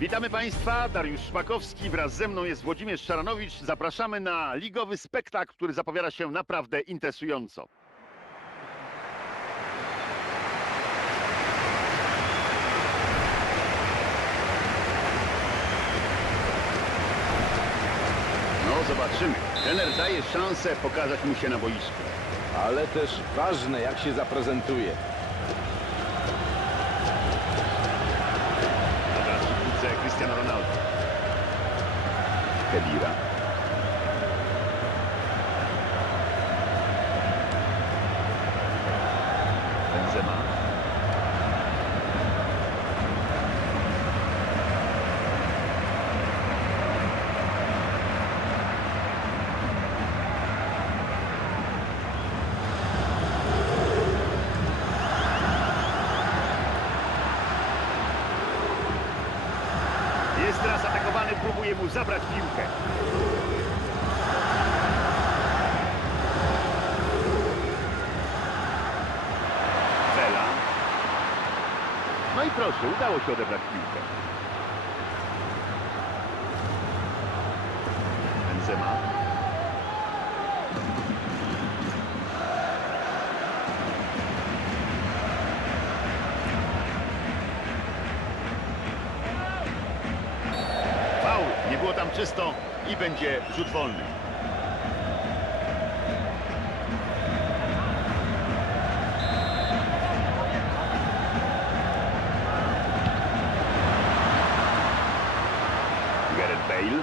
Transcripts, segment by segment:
Witamy Państwa, Dariusz Szmakowski, wraz ze mną jest Włodzimierz Szaranowicz. Zapraszamy na ligowy spektakl, który zapowiada się naprawdę interesująco. No, zobaczymy. Trener daje szansę pokazać mu się na boisku. Ale też ważne, jak się zaprezentuje. A teraz w piłce Cristiano Ronaldo. Kedira. Benzema. Jest teraz atakowany, próbuje mu zabrać piłkę. Cela. No i proszę, udało się odebrać piłkę. Benzema. Faul, nie było tam czysto i będzie rzut wolny. Gareth Bale.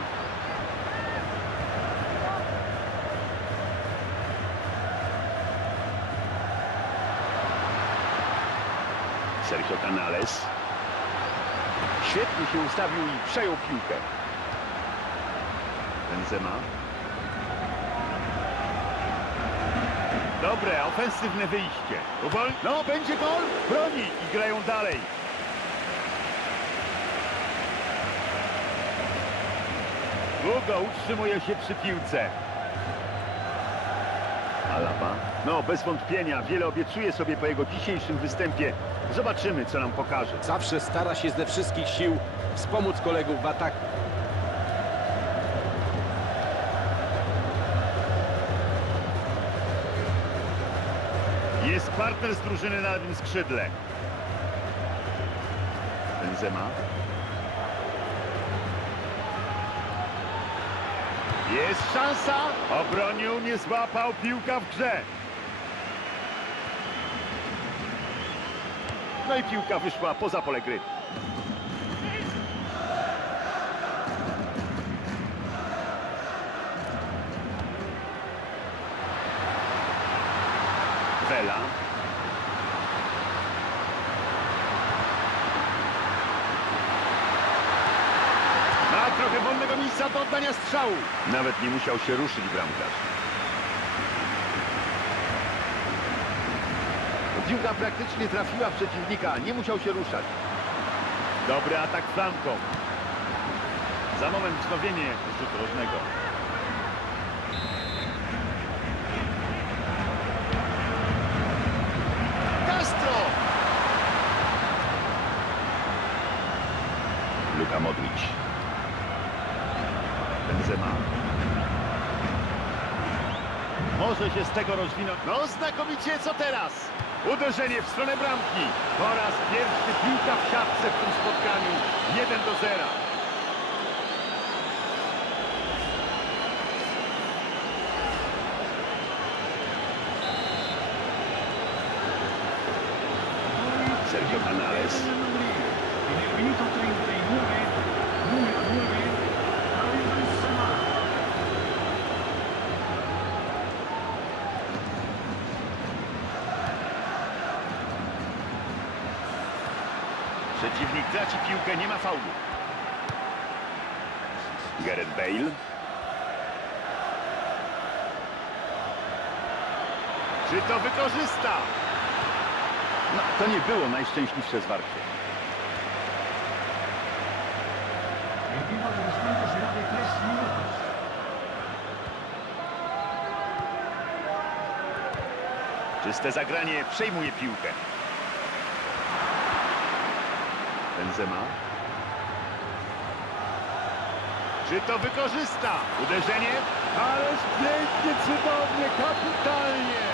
Sergio Canales. Świetnie się ustawił i przejął piłkę. Benzema. Dobre, ofensywne wyjście. No, będzie gol. Broni i grają dalej. Długo utrzymuje się przy piłce. Alaba. No, bez wątpienia, wiele obiecuje sobie po jego dzisiejszym występie. Zobaczymy, co nam pokaże. Zawsze stara się ze wszystkich sił wspomóc kolegów w ataku. Jest partner z drużyny na lewym skrzydle. Benzema. Jest szansa. Obronił, nie złapał, piłka w grze. No i piłka wyszła poza pole gry. Vela. Ma trochę wolnego miejsca do oddania strzału. Nawet nie musiał się ruszyć bramkarz. Piłka praktycznie trafiła przeciwnika, nie musiał się ruszać. Dobry atak flanką. Za moment wznowienie rzutu rożnego. Castro! Luka Modric. Benzema. Może się z tego rozwinąć. No znakomicie, co teraz? Uderzenie w stronę bramki. Po raz pierwszy piłka w siatce w tym spotkaniu. 1 do 0. Przeciwnik traci piłkę, nie ma faulu. Gareth Bale. Czy to wykorzysta? No, to nie było najszczęśliwsze zwarcie. El tiempo de descuento será de 3 minutos. Czyste zagranie, przejmuje piłkę. Benzema. Czy to wykorzysta? Uderzenie? Ależ pięknie, cudownie, kapitalnie!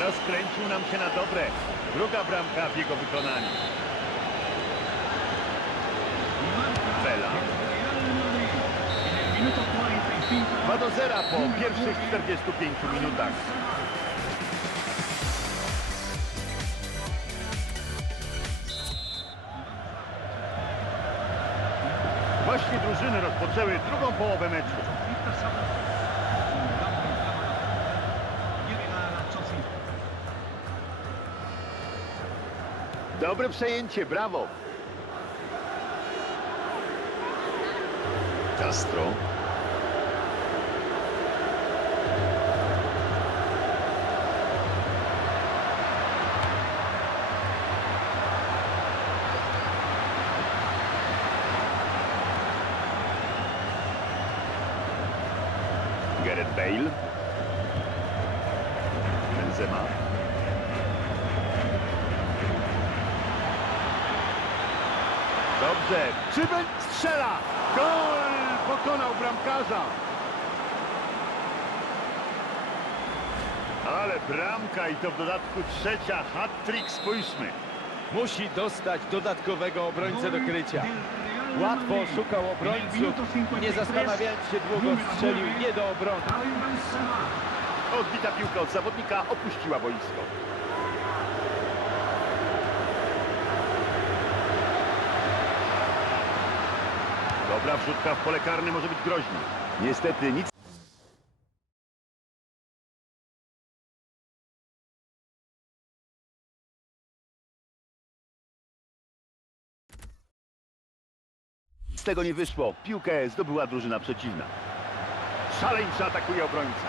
Rozkręcił nam się na dobre. Druga bramka w jego wykonaniu. Vela. Real Madrid. En el minuto 45. 2 do 0 po pierwszych 45 minutach. Rozpoczęły drugą połowę meczu. Dobre przejęcie, brawo. Castro. Bale. Benzema. Dobrze. Czy będzie strzela? Gol! Pokonał bramkarza. Ale bramka i to w dodatku trzecia. Hat-trick, spójrzmy. Musi dostać dodatkowego obrońcę do krycia. Łatwo szukał obrońców, nie zastanawiając się długo strzelił nie do obrony. Odbita piłka od zawodnika opuściła boisko. Dobra wrzutka w pole karne może być groźna. Niestety nic z tego nie wyszło. Piłkę zdobyła drużyna przeciwna. Szaleńczo atakuje obrońca.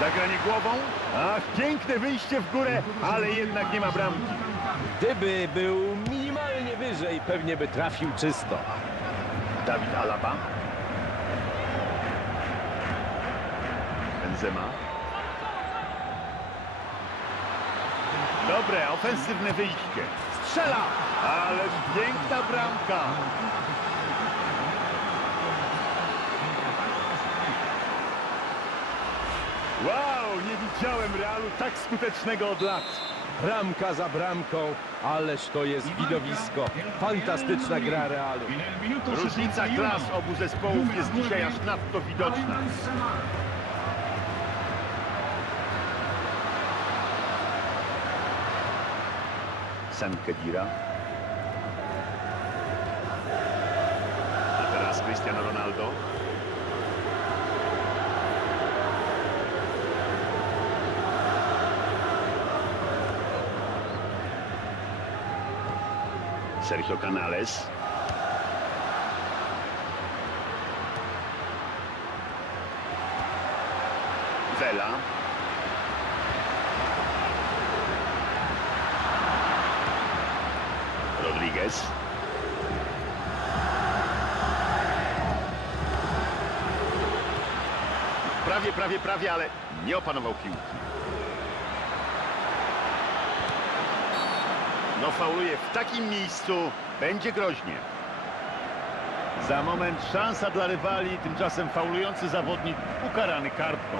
Zagranie głową. Ach, piękne wyjście w górę, ale jednak nie ma bramki. Gdyby był minimalnie wyżej, pewnie by trafił czysto. Dawid Alaba. Benzema. Dobre, ofensywne wyjście. Strzela! Ależ piękna bramka. Wow, nie widziałem Realu tak skutecznego od lat. Bramka za bramką, ależ to jest widowisko. Fantastyczna gra Realu. Różnica klas obu zespołów jest dzisiaj aż nadto widoczna. San Cristiano Ronaldo. Sergio Canales. Vela. Rodriguez. Prawie, prawie, ale nie opanował piłki. No fauluje w takim miejscu, będzie groźnie. Za moment szansa dla rywali, tymczasem faulujący zawodnik ukarany kartką.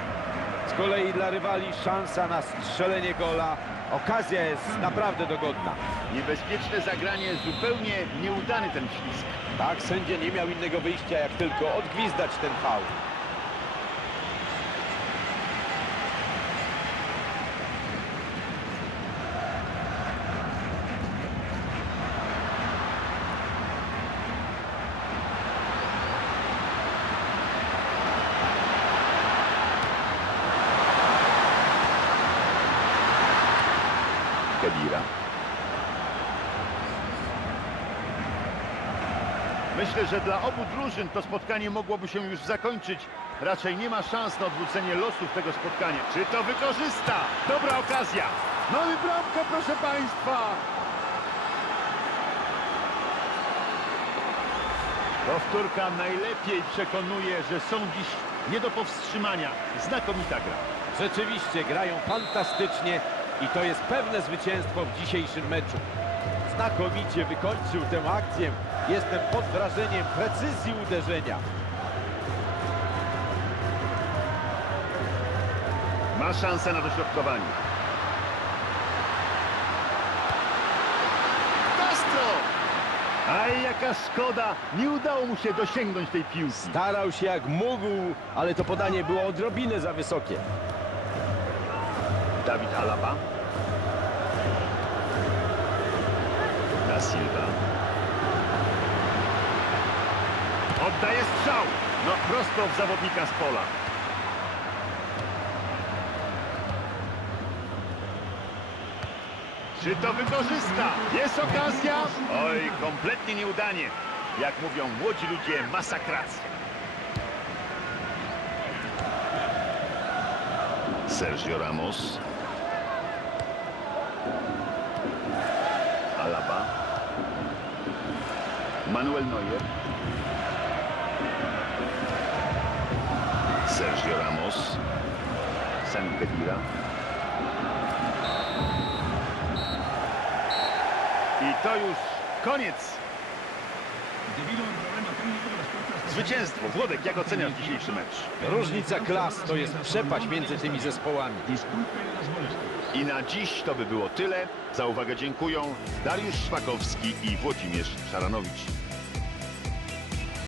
Z kolei dla rywali szansa na strzelenie gola. Okazja jest naprawdę dogodna. Niebezpieczne zagranie, zupełnie nieudany ten ślisk. Tak, sędzia nie miał innego wyjścia, jak tylko odgwizdać ten faul. Kedira. Myślę, że dla obu drużyn to spotkanie mogłoby się już zakończyć. Raczej nie ma szans na odwrócenie losów tego spotkania. Czy to wykorzysta? Dobra okazja. Mamy bramkę, proszę Państwa. Powtórka najlepiej przekonuje, że są dziś nie do powstrzymania. Znakomita gra. Rzeczywiście grają fantastycznie i to jest pewne zwycięstwo w dzisiejszym meczu. Znakomicie wykończył tę akcję. Jestem pod wrażeniem precyzji uderzenia. Ma szansę na dośrodkowanie. Castro! Aj, jaka szkoda! Nie udało mu się dosięgnąć tej piłki. Starał się jak mógł, ale to podanie było odrobinę za wysokie. Dawid Alaba. Da Silva. Oddaje strzał. No prosto w zawodnika z pola. Czy to wykorzysta? Jest okazja? Oj, kompletnie nieudanie. Jak mówią młodzi ludzie, masakracja. Sergio Ramos. Alaba. Manuel Neuer. Sergio Ramos. Sami Khedira. I to już koniec. Zwycięstwo. Włodek, jak oceniasz dzisiejszy mecz? Różnica klas to jest przepaść między tymi zespołami. I na dziś to by było tyle. Za uwagę dziękują Dariusz Szpakowski i Włodzimierz Szaranowicz.